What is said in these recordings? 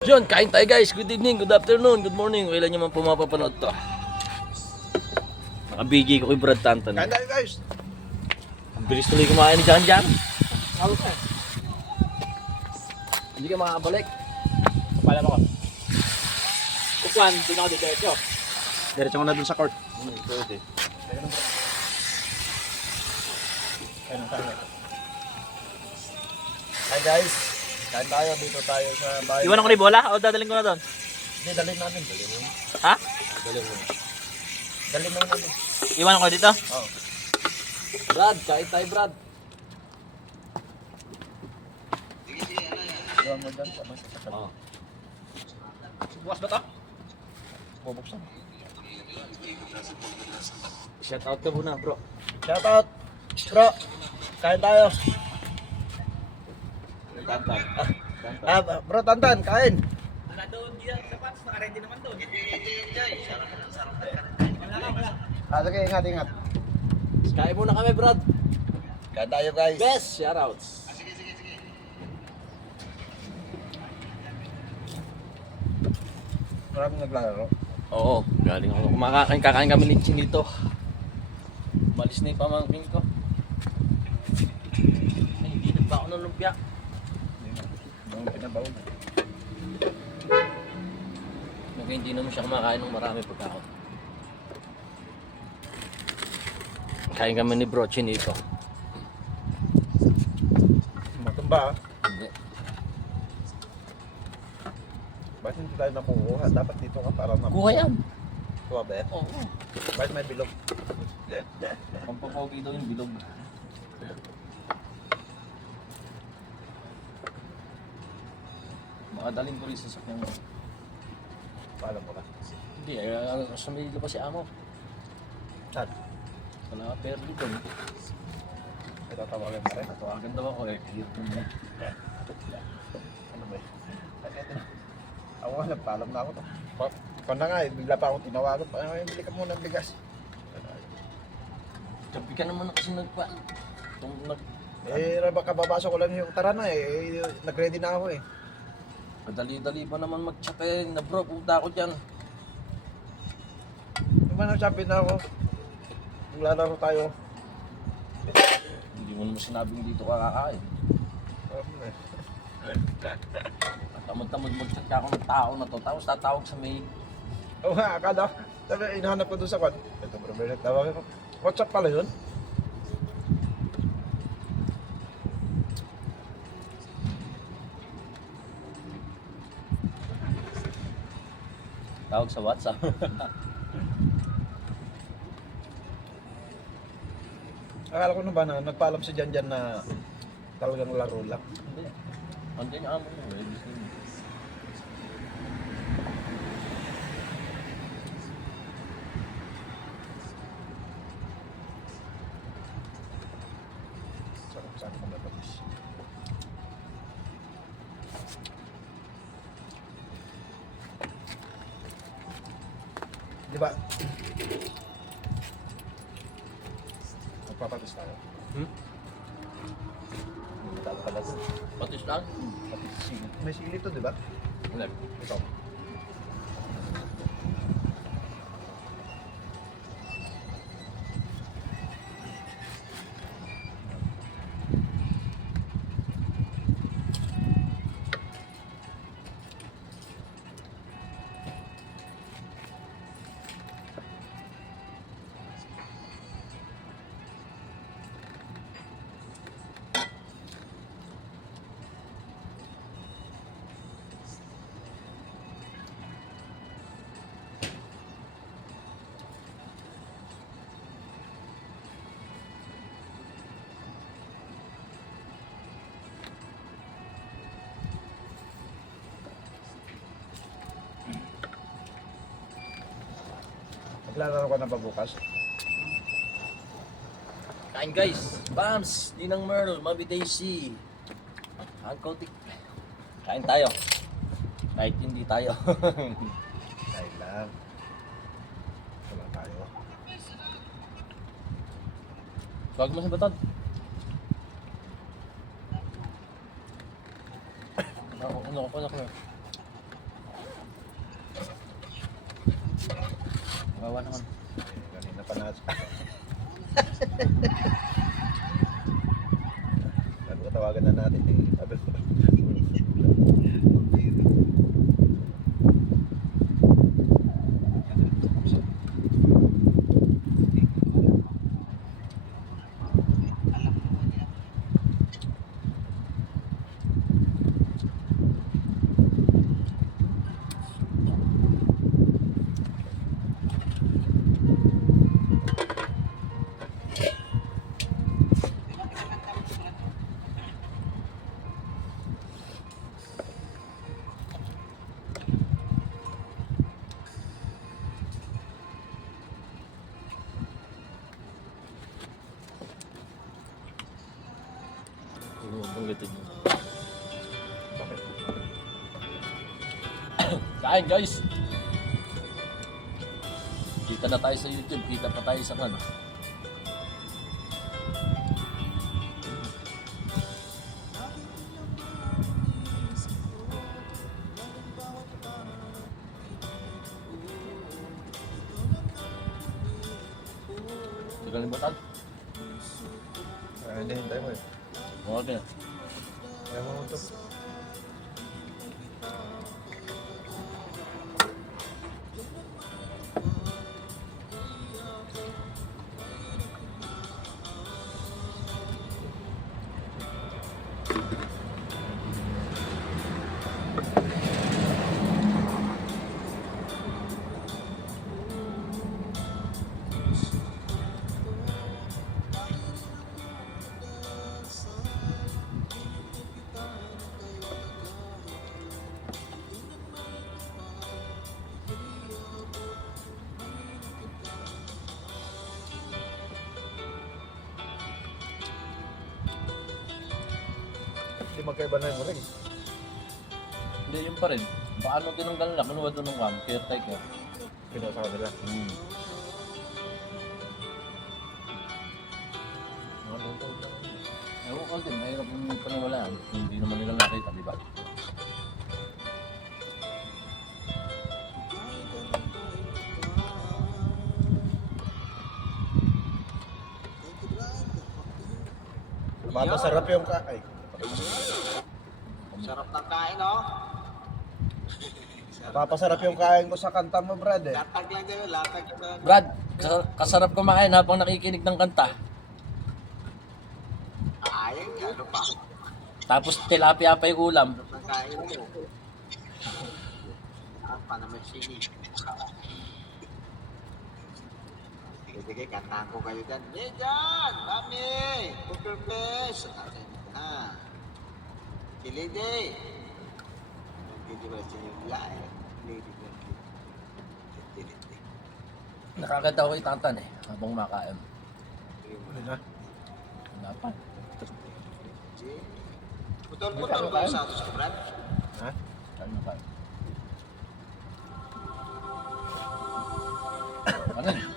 Yun, kain tayo guys. Good evening, good afternoon, good morning. Kailan nyo man pumapapanood to. Nakabigi ko kay Brad Tantan. Kain tayo guys. Ang bilis tuloy kumain ni Jan Jan. Hindi ka makakabalik. Pala mo ko. Kukuhan, doon ako diretso. Diretso ko na dun sa court. Hmm, pwede. Hi guys. Kain tayo. Dito tayo sa bahay. Iwan ko ni bola o dadalhin ko na doon? Hindi, dalhin namin. Dalhin mo. Ha? Dalhin mo. Dalhin mo namin. Iwan ko dito? Oh. Brad, kain tayo Brad. Iwan mo dyan. sa mas- sa- Oh. Bukas ba to? Bubuksan. Shout out ka muna bro. Shout out. Bro. Kain tayo. Tantan. Ah, Tantan. Ah, bro, Tantan, kain. Wala doon, di sa pats, naka-ready naman doon. Ah, sige, ingat, ingat. Kain muna kami Brad. Kain tayo guys. Best shoutouts. Maraming naglalaro. Oo, galing ako. Kumakain kakain kami ni Ching dito. Malis na yung pamangkin ko. Ay, hindi na ba ako ng lumpia? Yung pinabaw. Kaya hindi naman siya kumakain ng marami pagkaon. Kain kami ni Bro Chin dito. Matumba ah. Hindi. Bakit hindi tayo nakukuha? Dapat dito ka para na... Kuha yan. Kuha ba yan? Oo. Bakit may bilog? Pampapogi daw yung bilog. Makadaling ko rin sa sakyan mo. Paalam mo ka. Hindi, eh, sa may pa si Amo. Saan? Wala ka pero dito. eh. Ito tawagan pa rin. Natawagan daw ako eh. Hirap mo. Ano ba? Ay, na. Ako nga, nagpaalam na ako to. Pa- Ikaw na nga, eh, bigla pa akong tinawagan. Pa, ay, bili ka muna ng bigas. Sabi ka naman na kasi nagpa... Kung nag... Eh, raba kababasa ko lang yung tara na eh. eh nag-ready na ako eh. Madali-dali pa naman mag-chat eh. Na bro, punta ako dyan. Yung ba nagsabi na ako? Maglalaro tayo. Hindi mo naman sinabing dito ka kakain. Tamad-tamad mag-chat ka ako ng tao na to. Tapos tatawag sa may... Oo nga, akala ko. Sabi, inahanap ko doon sa kwan. Ito bro, Bernard, tawagan ko. WhatsApp pala yun? Tawag sa WhatsApp. Akala ko na ba na nagpaalam si Jan Jan na talagang laro lang. Hindi. Andiyan yung amo mo. eh. Gusto mo. Sarap saan ko natapos. Di ba? Magpapatis tayo. Hmm? Talo pala doon. Patis lang? Patis sili. May sili to, di ba? Wala. Ito. Maglalaro ka na ba bukas? Kain guys. Bams, Ninang Merl, Mami Daisy. Uncle Dick. Kain tayo. Kahit hindi tayo. Dahil lang. Wala tayo. Huwag mo sa batod. Ano, ano, ano, ano, Kawawa naman. Kanina pa natin. Sabi ko tawagan na natin eh. Sabi ko. Kain guys! Kita na tayo sa YouTube, kita pa tayo sa ano. Hindi magkaiba na yung ring. Hindi, yun pa rin. Paano tinanggal na? Kinuha doon ng one, caretaker. Pinuha sa kanila. Hmm. Ewan ko din, mahirap yung paniwalaan. Hindi naman nila nakita, di ba? Mapasarap yung ka... Ay. Sarap ng kain, oh. Napapasarap yung kain ko sa kanta mo, Brad eh. Latag lang kayo, latag lang. Brad, kas- kasarap kumain habang nakikinig ng kanta. Ayun, ano pa? Tapos tilapia pa yung ulam. Sarap ng kain mo. Ang pa naman sini. Sige, sige, kantahan ko kayo dyan. Hey, dyan! Mami! Poker face! Ha? Kilidi! Hindi ba siya yung lae? Kilidi ba? Kilidi. Nakakita ko itantan eh, habang makain. Hindi na. Wala pa. Putol-putol ko yung satos ko, Brad. Ha? Ano pa? Ano yun?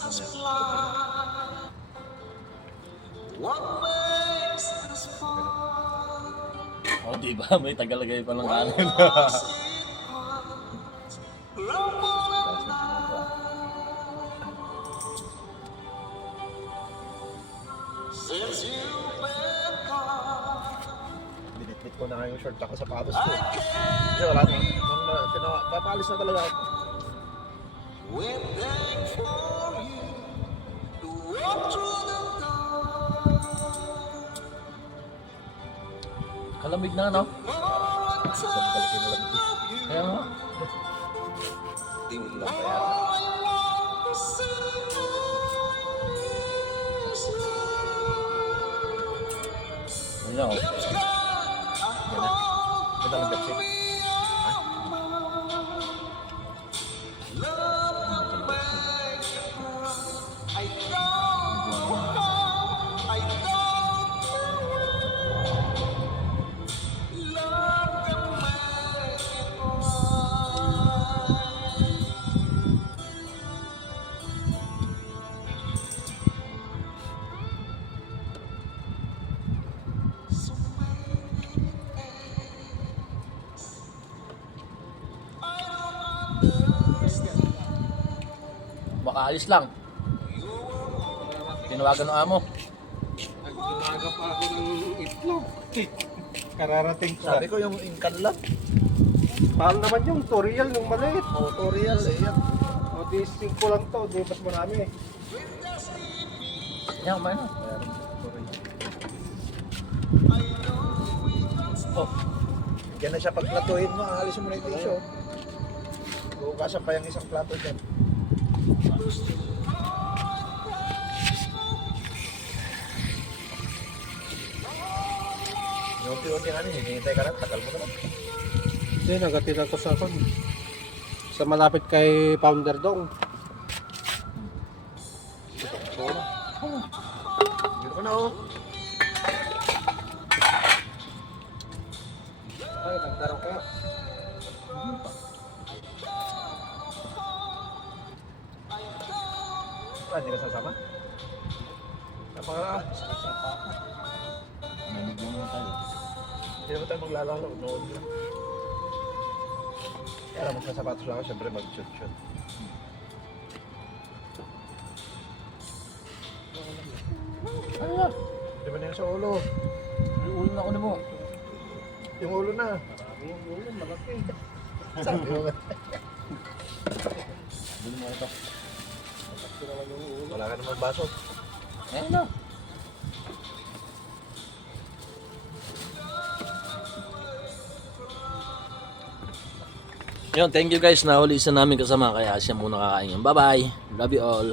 What makes us fall? Oh, di ba? May tagalagay pa ng kanin. Since you've been gone, Binitbit ko na nga yung short ako sa patos ko. I Hindi, wala na. Nung uh, tinawa, papalis na talaga ako. Kalamig na, no? More Sa balikin mo lang. Kaya nga. Wait lang pa yata. I want to see Ano ako? Yan na. Ito lang Pepsi. Kakaalis lang. Tinawagan ng amo. Naglaga pa ako ng itlog. Kararating ko. Sabi ko yung inkan lang. Mahal naman yung tutorial nung maliit. Tutorial eh. Yan. O di 5 lang to, di mas marami. Yan, kumain na. Oh. Yan na siya pagplatuhin mo, alis mo na yung tissue. Bukasan pa yung isang plato dyan. Unti-unti nga rin, hinihintay ka lang, tagal mo naman. Hindi, nagatira ko sa kon. Sa malapit kay Founder Dong. Dito ko na oh. Ah, hindi ka sasama? Sama ka na. Nanigyan mo tayo. Hindi naman tayo maglalaro. Noon lang. Kaya lang magsasapatos lang ako, syempre mag-shoot-shoot. Ano? Di ba na yan sa ulo? Yung ulo na kunin mo. Yung ulo na. Yung ulo, malaki. Sabi mo nga. Bili mo ito. Wala ka naman baso. Eh, no. Yun, thank you guys. Nahuli isa namin kasama kaya siya muna kakain. Bye-bye. Love you all.